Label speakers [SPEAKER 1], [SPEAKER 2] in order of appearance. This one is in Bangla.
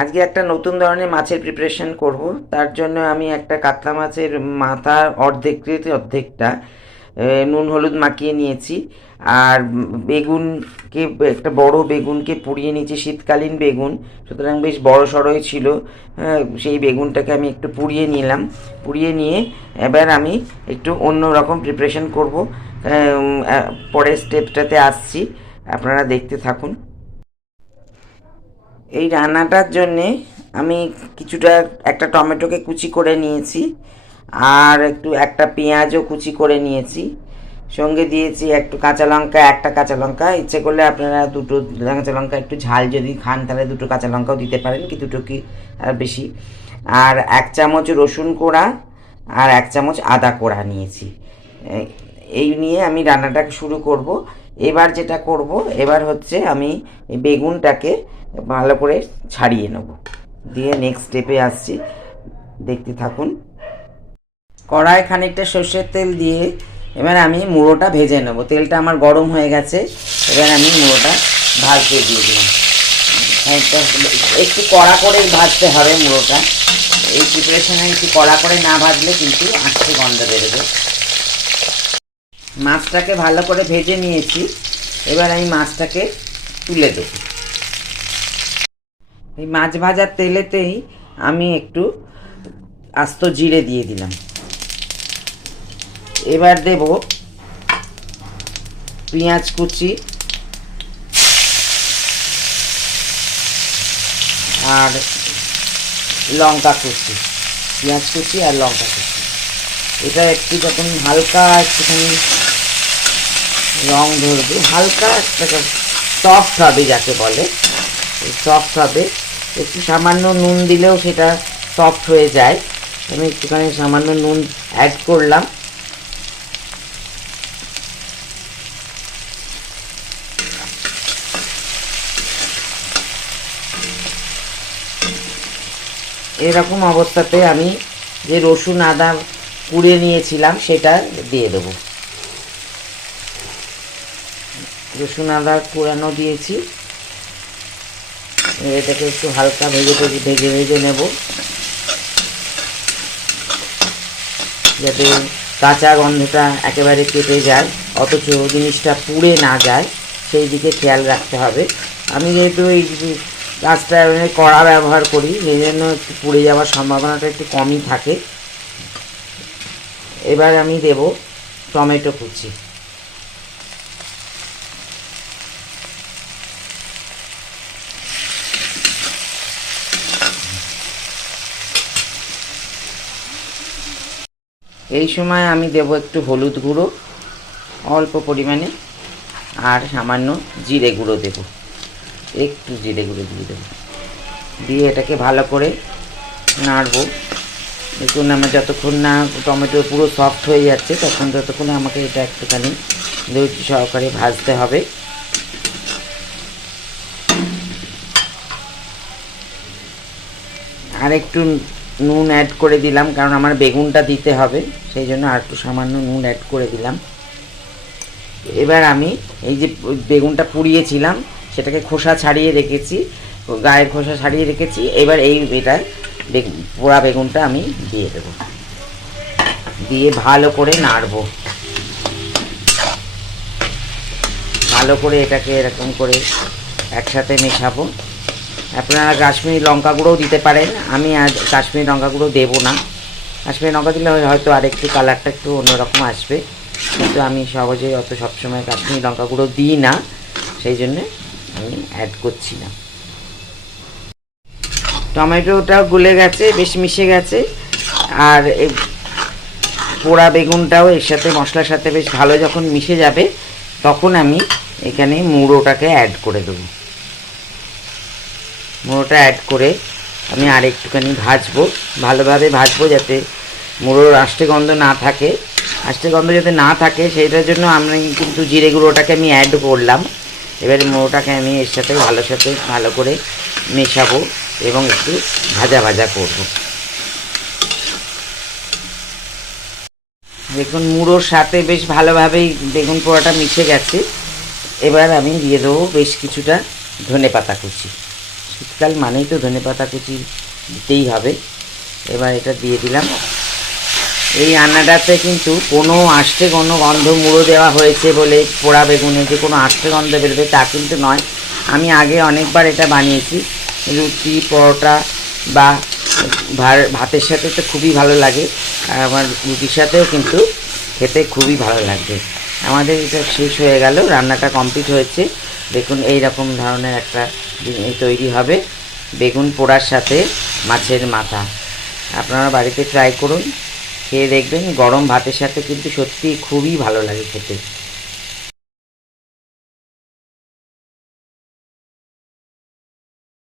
[SPEAKER 1] আজকে একটা নতুন ধরনের মাছের প্রিপারেশন করব। তার জন্য আমি একটা কাতলা মাছের মাথার অর্ধেক অর্ধেকটা নুন হলুদ মাখিয়ে নিয়েছি। আর বেগুনকে, একটা বড় বেগুনকে পুড়িয়ে নিয়েছি, শীতকালীন বেগুন। সুতরাং বেশ বড় সড়ই ছিল সেই বেগুনটাকে আমি একটু পুড়িয়ে নিলাম। পুড়িয়ে নিয়ে এবার আমি একটু অন্য রকম প্রিপারেশন করব। পরের স্টেপটাতে আসছি। আপনারা দেখতে থাকুন। এই রান্নাটার জন্যে আমি কিছুটা একটা টমেটোকে কুচি করে নিয়েছি আর একটু একটা পেঁয়াজও কুচি করে নিয়েছি। সঙ্গে দিয়েছি একটু কাঁচা লঙ্কা, একটা কাঁচা লঙ্কা। ইচ্ছে করলে আপনারা দুটো কাঁচা লঙ্কা, একটু ঝাল যদি খান তাহলে দুটো কাঁচা লঙ্কাও দিতে পারেন, কি দুটো কি আর বেশি। আর এক চামচ রসুন কোড়া আর এক চামচ আদা কোড়া নিয়েছি। এই নিয়ে আমি রান্নাটা শুরু করব। এবার যেটা করব, এবার হচ্ছে আমি বেগুনটাকে ভালো করে ছাড়িয়ে নেব। দিয়ে নেক্সট স্টেপে আসছি। দেখতে থাকুন। কড়ায় খানিকটা সর্ষের তেল দিয়ে এবার আমি মুড়োটা ভেজে নেব। তেলটা আমার গরম হয়ে গেছে। এবার আমি মুড়োটা ভাজতে দিয়ে দিলাম। একটু কড়া করে ভাজতে হবে মুড়োটা। এই প্রিপারেশনে একটু কড়া করে না ভাজলে কিন্তু আঁচটি গন্ধ বেরোবে। মাছটাকে ভালো করে ভেজে নিয়েছি। এবার আমি মাছটাকে তুলে দেব। এই মাছ ভাজার তেলেতেই আমি একটু আস্ত জিরে দিয়ে দিলাম। এবার দেব পেঁয়াজ কুচি আর লঙ্কা কুচি। পেঁয়াজ কুচি আর লঙ্কা কুচি। এটা একটু যখন হালকা একটুখানি রং ধরবে, হালকা একটা সফট হবে যাকে বলে সফট হবে। একটু সামান্য নুন দিলেও সেটা সফট হয়ে যায়। আমি একটুখানি সামান্য নুন অ্যাড করলাম। এরকম অবস্থাতে আমি যে রসুন আদা কুড়ে নিয়েছিলাম, সেটা দিয়ে দেবো। রসুন আদা কুড়ানো দিয়েছি। এটাকে একটু হালকা ভেজে ভেজে ভেজে ভেজে নেব। যাতে কাঁচা গন্ধটা একেবারে কেটে যায়, অথচ জিনিসটা পুড়ে না যায়, সেই দিকে খেয়াল রাখতে হবে। আমি যেহেতু এই গাছটা কড়া ব্যবহার করি, সেই জন্য একটু পুড়ে যাওয়ার সম্ভাবনাটা একটু কমই থাকে। এবার আমি দেব টমেটো কুচি। এই সময় আমি দেব একটু হলুদ গুঁড়ো, অল্প পরিমাণে, আর সামান্য জিরে গুঁড়ো দেব। একটু জিরে গুঁড়ো দিয়ে দেবো। দিয়ে এটাকে ভালো করে নাড়বো। দেখুন আমার যতক্ষণ না টমেটো পুরো সফট হয়ে যাচ্ছে, তখন ততক্ষণ আমাকে এটা একটুখানি ধৈর্য সহকারে ভাজতে হবে। আর একটু নুন অ্যাড করে দিলাম, কারণ আমার বেগুনটা দিতে হবে, সেই জন্য আর একটু সামান্য নুন অ্যাড করে দিলাম। এবার আমি এই যে বেগুনটা পুড়িয়েছিলাম, সেটাকে খোসা ছাড়িয়ে রেখেছি, গায়ের খোসা ছাড়িয়ে রেখেছি, এবার এই এটা বেগ- পোড়া বেগুনটা আমি দিয়ে দেবো। দিয়ে ভালো করে নাড়বো। ভালো করে এটাকে এরকম করে একসাথে মেশাবো। আপনারা কাশ্মীরি লঙ্কা গুঁড়োও দিতে পারেন। আমি আজ কাশ্মীরি লঙ্কা গুঁড়ো দেবো না। কাশ্মীরি লঙ্কা দিলে হয়- হয়তো আরেকটু কালারটা একটু অন্যরকম আসবে। কিন্তু আমি সহজে অত সবসময় কাশ্মীরি লঙ্কা গুঁড়ো দিই না। সেই জন্যে আমি অ্যাড করছি না। টমেটোটাও গলে গেছে, বেশ মিশে গেছে। আর পোড়া বেগুনটাও এর সাথে, মশলার সাথে বেশ ভালো যখন মিশে যাবে, তখন আমি এখানে মুড়োটাকে অ্যাড করে দেবো। মুড়োটা অ্যাড করে আমি আর একটুখানি ভাজবো। ভালোভাবে ভাজবো যাতে মুড়োর আষ্টে গন্ধ না থাকে। আষ্টে গন্ধ যাতে না থাকে, সেইটার জন্য আমি কিন্তু জিরে গুঁড়োটাকে আমি অ্যাড করলাম। এবারে মুড়োটাকে আমি এর সাথে ভালো সাথে ভালো করে মেশাবো এবং একটু ভাজা ভাজা করব। দেখুন, মুড়োর সাথে বেশ ভালোভাবেই বেগুন পোড়াটা মিশে গেছে। এবার আমি দিয়ে দেবো বেশ কিছুটা ধনে পাতা কুচি। শীতকাল মানেই তো ধনে পাতা কুচি দিতেই হবে। এবার এটা দিয়ে দিলাম। এই রান্নাটাতে কিন্তু কোনো আষ্টে কোনো গন্ধ মুড়ো দেওয়া হয়েছে বলে পোড়া বেগুনে যে কোনো আষ্টে গন্ধ বেরোবে তা কিন্তু নয়। আমি আগে অনেকবার এটা বানিয়েছি। রুটি, পরোটা বা ভাতের সাথে তো খুবই ভালো লাগে। আর আমার রুটির সাথেও কিন্তু খেতে খুবই ভালো লাগবে। আমাদের এটা শেষ হয়ে গেল, রান্নাটা কমপ্লিট হয়েছে। দেখুন এই রকম ধরনের একটা তৈরি হবে বেগুন পোড়ার সাথে মাছের মাথা। আপনারা বাড়িতে ট্রাই করুন, খেয়ে দেখবেন, গরম ভাতের সাথে কিন্তু সত্যি খুবই ভালো লাগে খেতে।